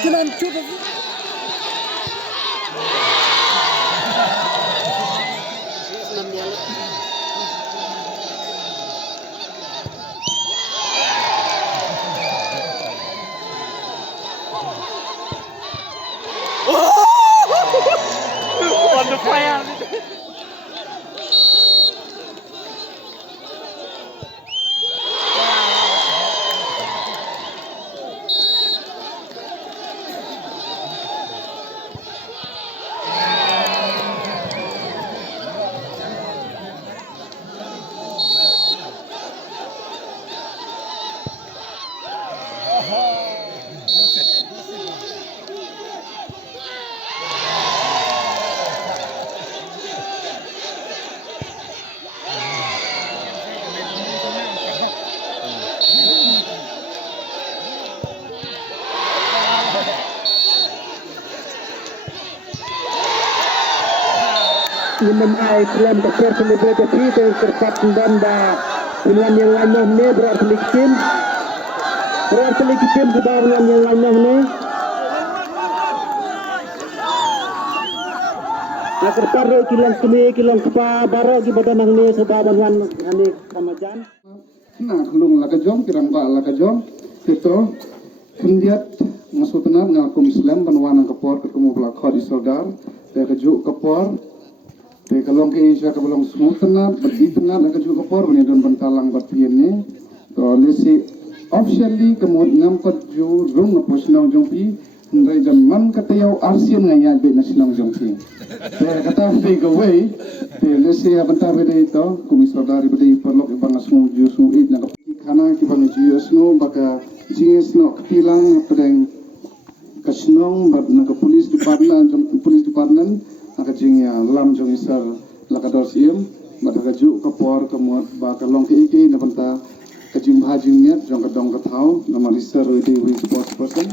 Jalan cukup. On the fire. Menai dalam dasar selebriti Peter serta benda dengan yang lainnya ni berarti legitim kita dengan yang lainnya ni agar tarik kilang sepa baru di badan ni sebab dengan ni kamajan nah lung lakajom kirang ba lakajom itu kendiat masutna ngakum Islam banwana kapor ketemu belak khadi saudar dia kejuk kapor te kalong ke isya ke belong smutna bertitna dan kejuk kapor bani don bantalang batien ni to lisi officially kemud ngampat ju rung posnong jongpi ndai jaman katayau arsian ngaya be nasional jongpi te kata take away te lisi abantar bede itu kumis saudari bede perlok ibang asmu ju su id na kana kibang ju asnu baka jingis no ketilang pedeng kasnong bat na police department akajing ya lam jong isar lakador siem bat akaju kapor kemot ba kalong ke iki na banta kajim hajing niat jong kadong kathau nama isar wi sports person